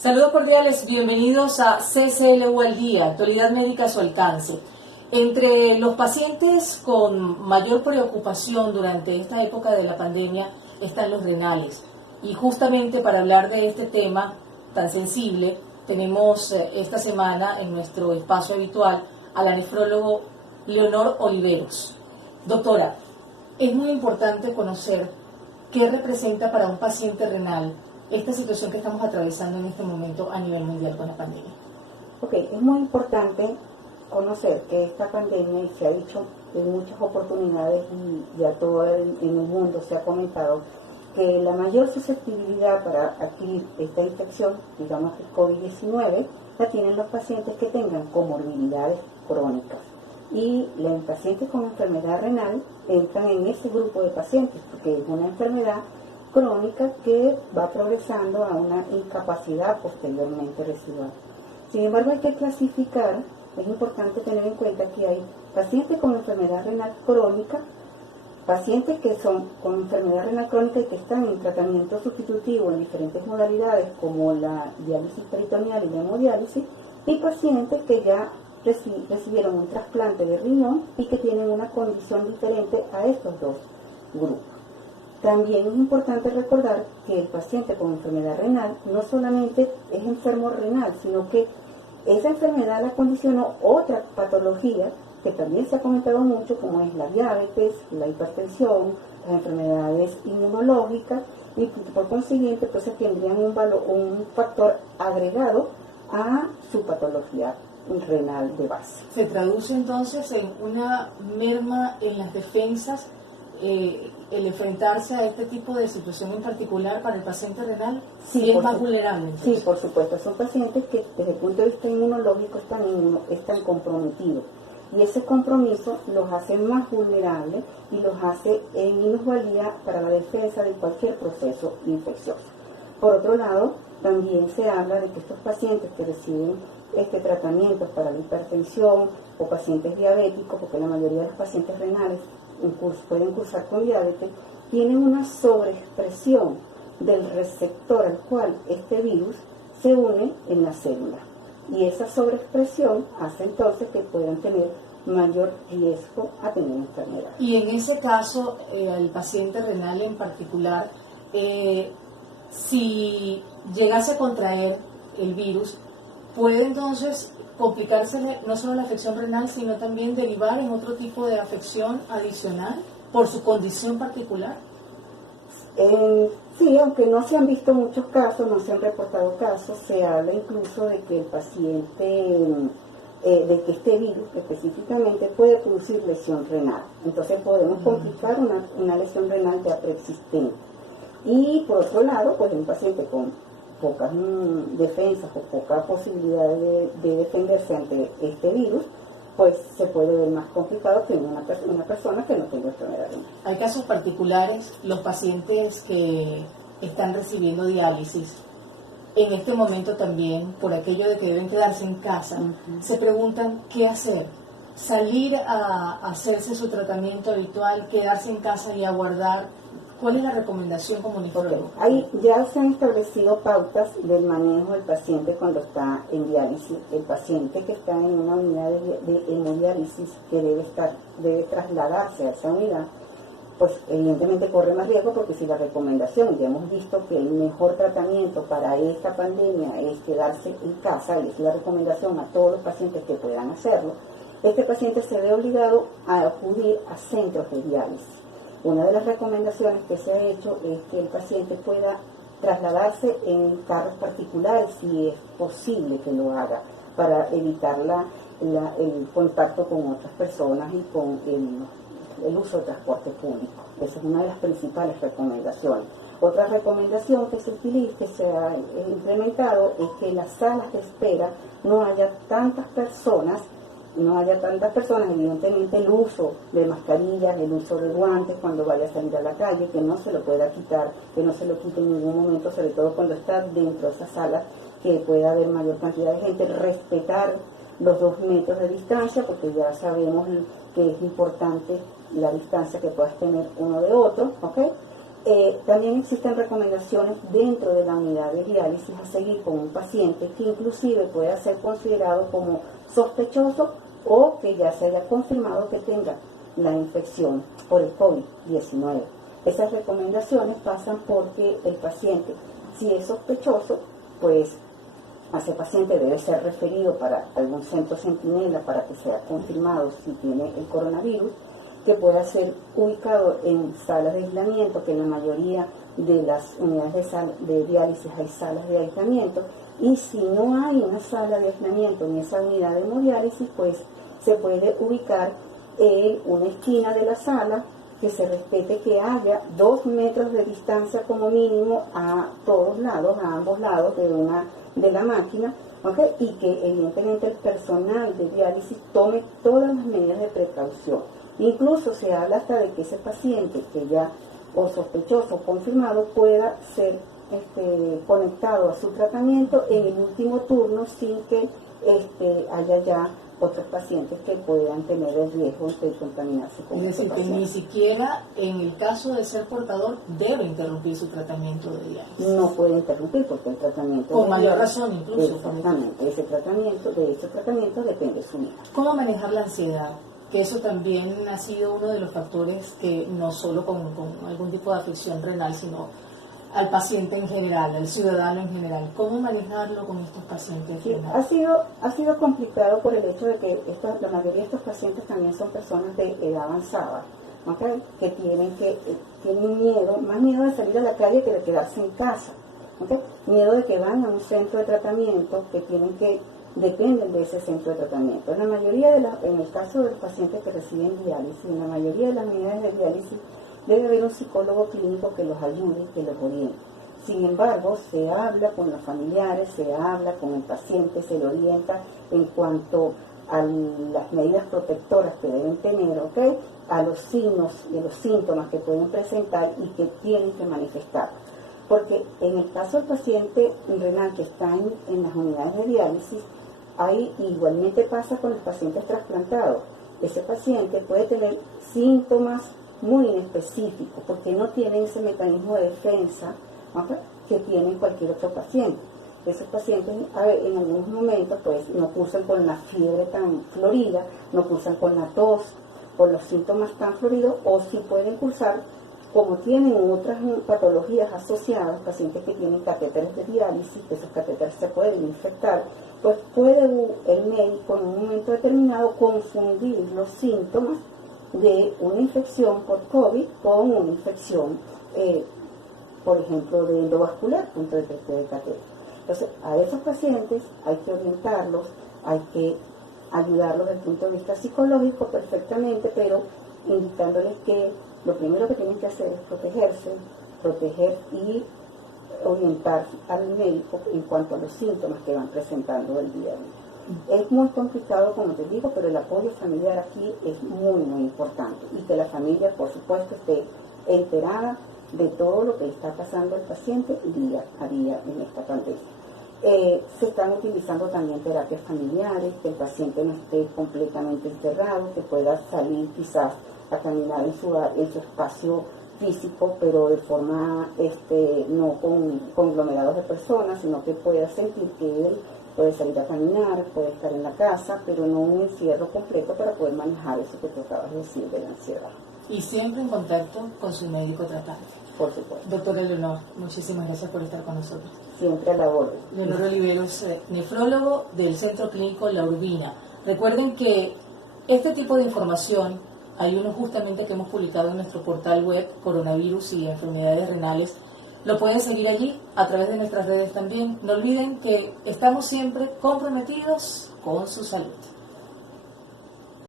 Saludos cordiales, bienvenidos a CCLU al Día, actualidad médica a su alcance. Entre los pacientes con mayor preocupación durante esta época de la pandemia están los renales. Y justamente para hablar de este tema tan sensible, tenemos esta semana en nuestro espacio habitual a la nefrólogo Leonor Oliveros. Doctora, es muy importante conocer qué representa para un paciente renal esta situación que estamos atravesando en este momento a nivel mundial con la pandemia. Ok, es muy importante conocer que esta pandemia, y se ha dicho en muchas oportunidades y a todo en el mundo se ha comentado, que la mayor susceptibilidad para adquirir esta infección, digamos el COVID-19, la tienen los pacientes que tengan comorbilidades crónicas. Y los pacientes con enfermedad renal entran en ese grupo de pacientes, porque es una enfermedad crónica que va progresando a una incapacidad posteriormente residual. Sin embargo, hay que clasificar, es importante tener en cuenta que hay pacientes con enfermedad renal crónica, pacientes que son con enfermedad renal crónica y que están en tratamiento sustitutivo en diferentes modalidades como la diálisis peritoneal y la hemodiálisis, y pacientes que ya recibieron un trasplante de riñón y que tienen una condición diferente a estos dos grupos. También es importante recordar que el paciente con enfermedad renal no solamente es enfermo renal, sino que esa enfermedad la condicionó otra patología que también se ha comentado mucho, como es la diabetes, la hipertensión, las enfermedades inmunológicas, y por consiguiente pues tendrían un factor agregado a su patología renal de base. ¿Se traduce entonces en una merma en las defensas el enfrentarse a este tipo de situación en particular para el paciente renal? Sí, es más vulnerable. Entonces. Sí, por supuesto. Son pacientes que desde el punto de vista inmunológico están comprometidos. Y ese compromiso los hace más vulnerables y los hace en minusvalía para la defensa de cualquier proceso infeccioso. Por otro lado, también se habla de que estos pacientes que reciben tratamientos para la hipertensión o pacientes diabéticos, porque la mayoría de los pacientes renales pueden cursar con diabetes, tienen una sobreexpresión del receptor al cual este virus se une en la célula. Y esa sobreexpresión hace entonces que puedan tener mayor riesgo a tener enfermedad. Y en ese caso, el paciente renal en particular, si llegase a contraer el virus, puede entonces complicarse no solo la afección renal, sino también derivar en otro tipo de afección adicional por su condición particular. Sí, aunque no se han visto muchos casos, no se han reportado casos, se habla incluso de que el paciente, de que este virus específicamente puede producir lesión renal. Entonces podemos complicar una lesión renal ya preexistente. Y por otro lado, pues un paciente con pocas defensas o poca posibilidad de defenderse ante este virus, pues se puede ver más complicado que en una persona que no tenga enfermedad renal. Hay casos particulares, los pacientes que están recibiendo diálisis, en este momento también, por aquello de que deben quedarse en casa, se preguntan qué hacer. Salir a hacerse su tratamiento habitual, quedarse en casa y aguardar. ¿Cuál es la recomendación como nefrólogo? Ahí ya se han establecido pautas del manejo del paciente cuando está en diálisis. El paciente que está en una unidad de hemodiálisis que debe trasladarse a esa unidad, pues evidentemente corre más riesgo, porque si la recomendación, ya hemos visto que el mejor tratamiento para esta pandemia es quedarse en casa, y es la recomendación a todos los pacientes que puedan hacerlo, este paciente se ve obligado a acudir a centros de diálisis. Una de las recomendaciones que se ha hecho es que el paciente pueda trasladarse en carros particulares, si es posible que lo haga, para evitar el contacto con otras personas y con el uso de transporte público. Esa es una de las principales recomendaciones. Otra recomendación que se ha implementado es que en las salas de espera no haya tantas personas, evidentemente el uso de mascarillas, el uso de guantes cuando vaya a salir a la calle, que no se lo pueda quitar, que no se lo quite en ningún momento, sobre todo cuando está dentro de esas salas, que pueda haber mayor cantidad de gente, respetar los 2 metros de distancia, porque ya sabemos que es importante la distancia que puedas tener uno de otro, ¿ok? También existen recomendaciones dentro de la unidad de diálisis a seguir con un paciente que inclusive pueda ser considerado como sospechoso o que ya se haya confirmado que tenga la infección por el COVID-19. Esas recomendaciones pasan porque el paciente, si es sospechoso, pues ese paciente debe ser referido para algún centro centinela para que sea confirmado si tiene el coronavirus, que pueda ser ubicado en salas de aislamiento, que en la mayoría de las unidades de diálisis hay salas de aislamiento, y si no hay una sala de aislamiento en esa unidad de hemodiálisis, pues se puede ubicar en una esquina de la sala, que se respete que haya 2 metros de distancia como mínimo a todos lados, a ambos lados de la máquina, ¿okay? Y que evidentemente el personal de diálisis tome todas las medidas de precaución. Incluso se habla hasta de que ese paciente que ya o sospechoso o confirmado pueda ser conectado a su tratamiento en el último turno sin que haya ya otros pacientes que puedan tener el riesgo de contaminarse con Es decir, que ni siquiera en el caso de ser portador debe interrumpir su tratamiento de diálisis. No puede interrumpir porque el tratamiento... Con mayor razón incluso. Exactamente, de ese tratamiento depende su vida. ¿Cómo manejar la ansiedad? Que eso también ha sido uno de los factores que no solo con algún tipo de afección renal, sino al paciente en general, al ciudadano en general. ¿Cómo manejarlo con estos pacientes renales? Ha sido complicado por el hecho de que la mayoría de estos pacientes también son personas de edad avanzada, ¿okay? Que tienen miedo, más miedo de salir a la calle que de quedarse en casa, ¿okay? Miedo de que van a un centro de tratamiento dependen de ese centro de tratamiento. En el caso de los pacientes que reciben diálisis, en la mayoría de las unidades de diálisis debe haber un psicólogo clínico que los ayude, que los oriente. Sin embargo, se habla con los familiares, se habla con el paciente, se le orienta en cuanto a las medidas protectoras que deben tener, ¿okay? A los signos y los síntomas que pueden presentar y que tienen que manifestar. Porque en el caso del paciente renal que está en las unidades de diálisis, igualmente pasa con los pacientes trasplantados. Ese paciente puede tener síntomas muy inespecíficos porque no tienen ese mecanismo de defensa, ¿okay? Que tiene cualquier otro paciente. Esos pacientes en algunos momentos pues no cursan con la fiebre tan florida, no cursan con la tos, con los síntomas tan floridos, o si pueden cursar como tienen otras patologías asociadas, pacientes que tienen catéteres de diálisis, que esos catéteres se pueden infectar, pues puede el médico en un momento determinado confundir los síntomas de una infección por COVID con una infección, por ejemplo, de endovascular, punto de catéter. Entonces, a esos pacientes hay que orientarlos, hay que ayudarlos desde el punto de vista psicológico perfectamente, pero indicándoles que lo primero que tienen que hacer es proteger y orientar al médico en cuanto a los síntomas que van presentando el día a día. Es muy complicado, como te digo, pero el apoyo familiar aquí es muy, muy importante. Y que la familia, por supuesto, esté enterada de todo lo que está pasando al paciente día a día en esta pandemia. Se están utilizando también terapias familiares, que el paciente no esté completamente encerrado, que pueda salir quizás a caminar en su espacio físico, pero de forma no con conglomerados de personas, sino que pueda sentir que él puede salir a caminar, puede estar en la casa, pero no un encierro completo para poder manejar eso que tú acabas de decir de la ansiedad. Y siempre en contacto con su médico tratante. Por supuesto. Doctora Leonor, muchísimas gracias por estar con nosotros. Siempre a la orden. Leonor Oliveros, nefrólogo del Centro Clínico La Urbina. Recuerden que este tipo de información, hay uno justamente que hemos publicado en nuestro portal web, Coronavirus y Enfermedades Renales, lo pueden seguir allí a través de nuestras redes también. No olviden que estamos siempre comprometidos con su salud.